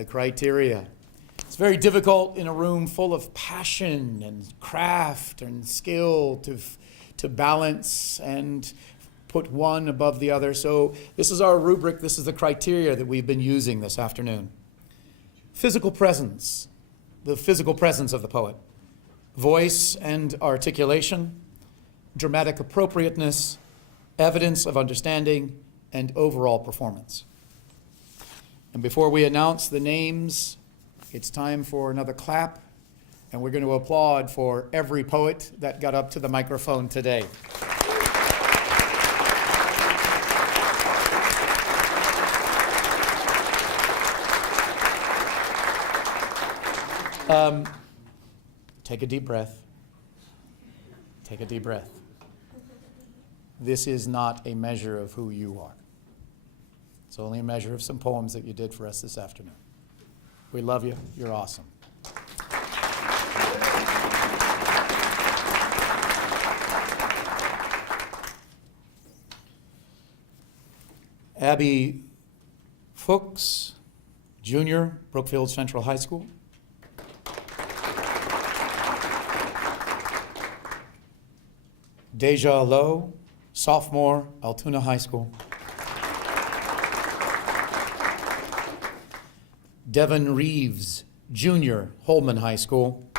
the criteria. It's very difficult in a room full of passion and craft and skill to balance and put one above the other. So this is our rubric. This is the criteria that we've been using this afternoon. Physical presence, the physical presence of the poet. Voice and articulation, dramatic appropriateness, evidence of understanding, and overall performance. And before we announce the names, it's time for another clap, and we're going to applaud for every poet that got up to the microphone today. Take a deep breath. Take a deep breath. This is not a measure of who you are. It's only a measure of some poems that you did for us this afternoon. We love you. You're awesome. Abby Fuchs, Junior, Brookfield Central High School. Deja Lowe, Sophomore, Altoona High School. Devin Reeves, Junior, Holman High School.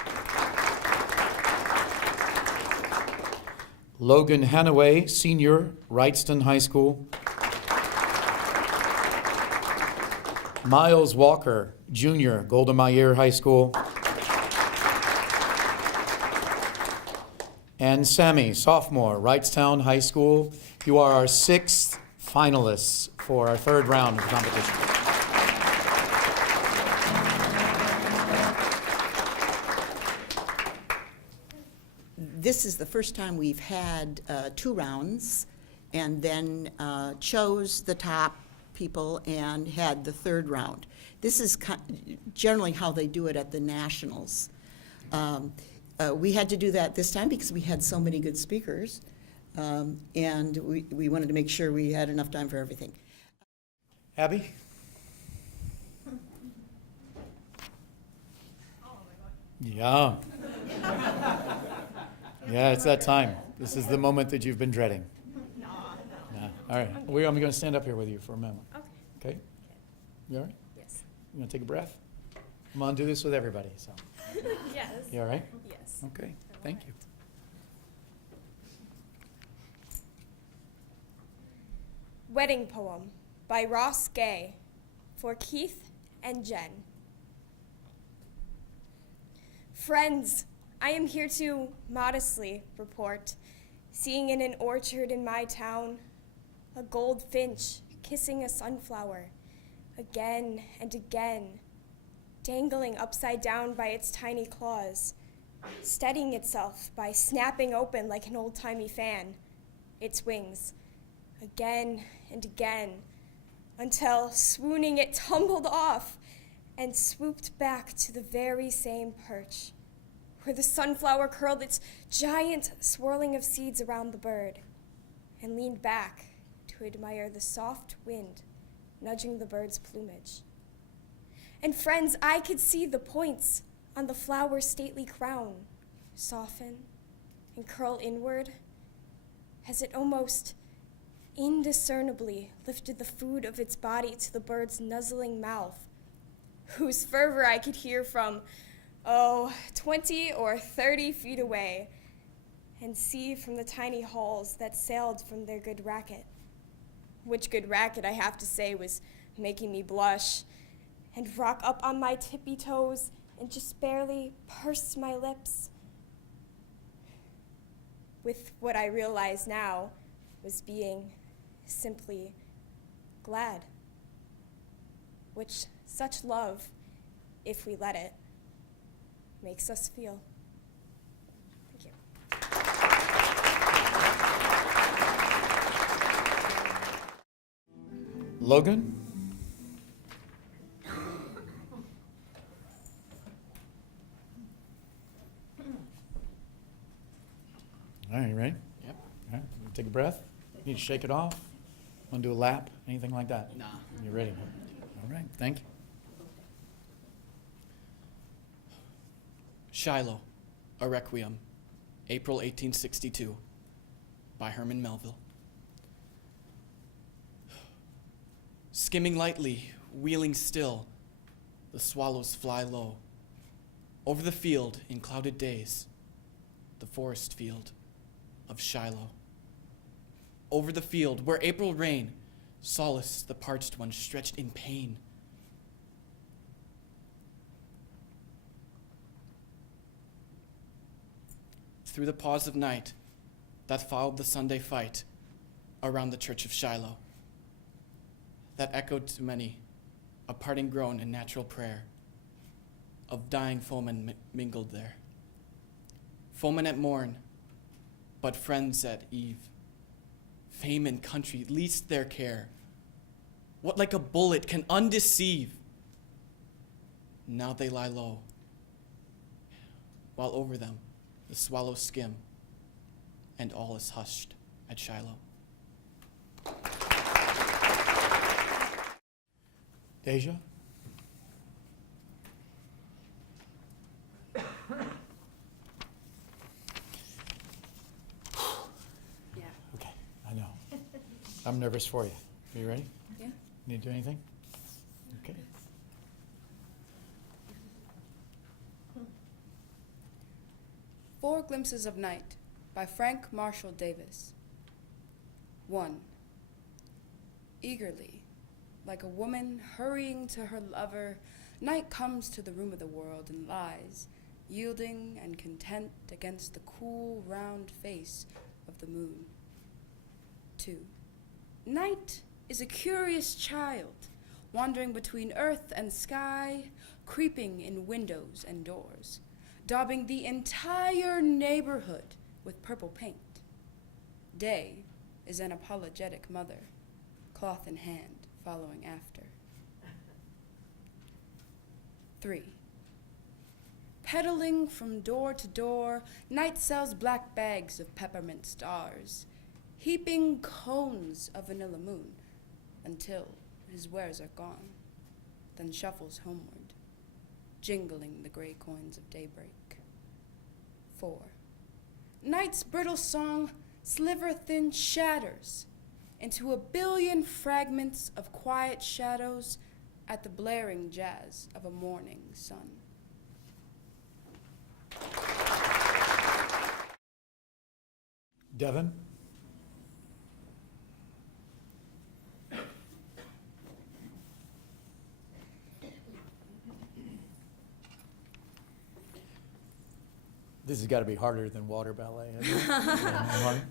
Logan Hanaway, Senior, Wrightston High School. Miles Walker, Junior, Golda Meir High School. And Sammy, Sophomore, Wrightstown High School. You are our 6th finalists for our 3rd round of the competition. This is the first time we've had 2 rounds, and then chose the top people and had the 3rd round. This is generally how they do it at the nationals. We had to do that this time because we had so many good speakers, and we wanted to make sure we had enough time for everything. Abby? Yeah. Yeah, it's that time. This is the moment that you've been dreading. No. All right. I'm going to stand up here with you for a moment. Okay? You all right? Yes. You want to take a breath? Come on, do this with everybody. So. Yes. You all right? Yes. Okay. Thank you. Wedding Poem by Ross Gay for Keith and Jen. Friends, I am here to modestly report seeing in an orchard in my town a goldfinch kissing a sunflower again and again, dangling upside down by its tiny claws, steadying itself by snapping open like an old-timey fan, its wings, again and again, until, swooning, it tumbled off and swooped back to the very same perch, where the sunflower curled its giant swirling of seeds around the bird, and leaned back to admire the soft wind nudging the bird's plumage. And friends, I could see the points on the flower's stately crown soften and curl inward as it almost indiscernibly lifted the food of its body to the bird's nuzzling mouth, whose fervor I could hear from, 20 or 30 feet away, and see from the tiny halls that sailed from their good racket, which good racket, I have to say, was making me blush, and rock up on my tippy toes and just barely purse my lips with what I realize now was being simply glad, which such love, if we let it, makes us feel. Thank you. Logan? All right, you ready? Yep. All right, take a breath. Need to shake it off? Want to do a lap? Anything like that? Nah. You ready? All right, thank you. Shiloh, a Requiem, April 1862, by Herman Melville. Skimming lightly, wheeling still, the swallows fly low. Over the field in clouded days, the forest field of Shiloh. Over the field where April rain solaced the parched one stretched in pain. Through the pause of night that followed the Sunday fight around the church of Shiloh, that echoed to many a parting groan and natural prayer of dying foemen mingled there. Foemen at morn, but friends at eve. Fame and country least their care. What like a bullet can undeceive? Now they lie low, while over them the swallows skim, and all is hushed at Shiloh. Deja? Yeah. Okay, I know. I'm nervous for you. Are you ready? Yeah. Need to do anything? Okay. Four Glimpses of Night by Frank Marshall Davis. 1. Eagerly, like a woman hurrying to her lover, night comes to the room of the world and lies, yielding and content against the cool, round face of the moon. 2. Night is a curious child, wandering between earth and sky, creeping in windows and doors, daubing the entire neighborhood with purple paint. Day is an apologetic mother, cloth in hand, following after. 3. Peddling from door to door, night sells black bags of peppermint stars, heaping cones of vanilla moon until his wares are gone, then shuffles homeward, jingling the gray coins of daybreak. 4. Night's brittle song, sliver-thin, shatters into a billion fragments of quiet shadows at the blaring jazz of a morning sun. Devin? This has got to be harder than water ballet, hasn't it? Harder?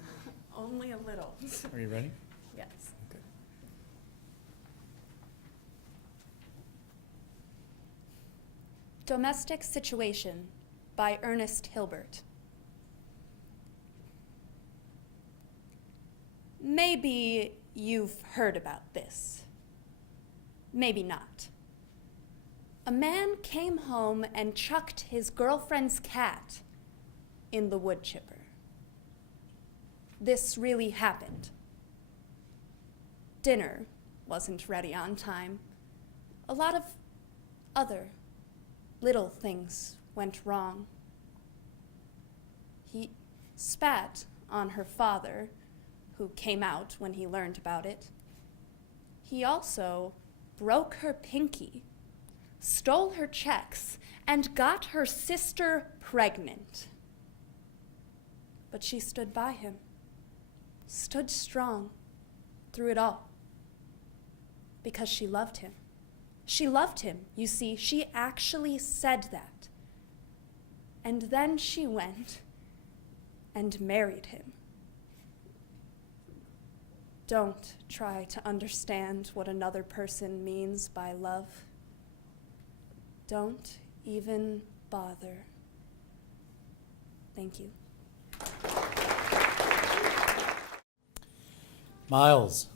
Only a little. Are you ready? Yes. Okay. Domestic Situation by Ernest Hilbert. Maybe you've heard about this. Maybe not. A man came home and chucked his girlfriend's cat in the wood chipper. This really happened. Dinner wasn't ready on time. A lot of other little things went wrong. He spat on her father, who came out when he learned about it. He also broke her pinky, stole her checks, and got her sister pregnant. But she stood by him, stood strong through it all, because she loved him. She loved him, you see. She actually said that. And then she went and married him. Don't try to understand what another person means by love. Don't even bother. Thank you. Miles?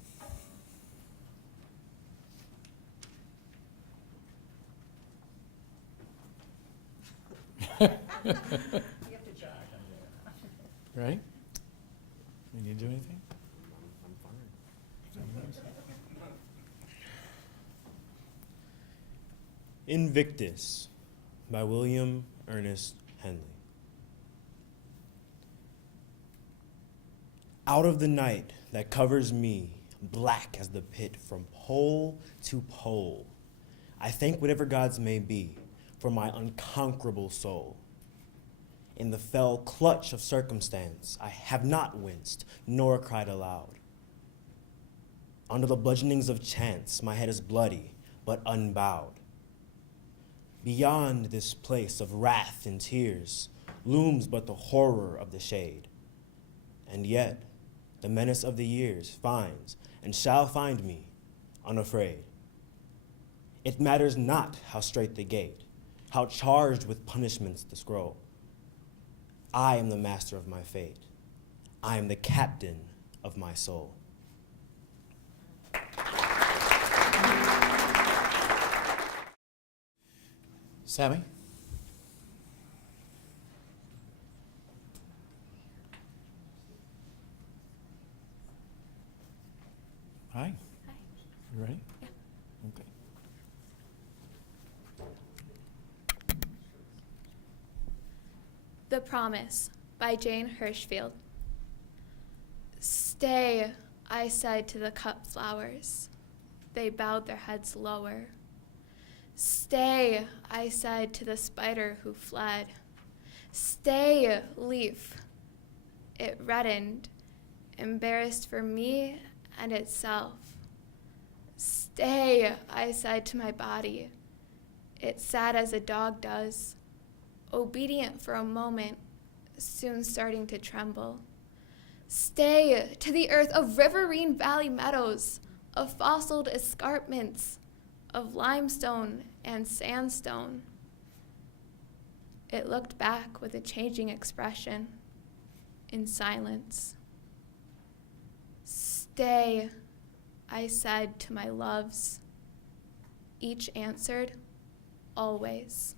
Ready? You need to do anything? Invictus by William Ernest Henley. Out of the night that covers me, black as the pit from pole to pole, I thank whatever gods may be for my unconquerable soul. In the fell clutch of circumstance, I have not winced nor cried aloud. Under the bludgeonings of chance, my head is bloody but unbowed. Beyond this place of wrath and tears looms but the horror of the shade. And yet, the menace of the years finds and shall find me unafraid. It matters not how straight the gate, how charged with punishments the scroll. I am the master of my fate. I am the captain of my soul. Sammy? Hi. Hi. You ready? Yeah. Okay. The Promise by Jane Hirschfield. Stay, I said to the cut flowers. They bowed their heads lower. Stay, I said to the spider who fled. Stay, leaf. It reddened, embarrassed for me and itself. Stay, I said to my body. It sat as a dog does, obedient for a moment, soon starting to tremble. Stay to the earth of riverine valley meadows, of fossiled escarpments, of limestone and sandstone. It looked back with a changing expression, in silence. Stay, I said to my loves. Each answered, always.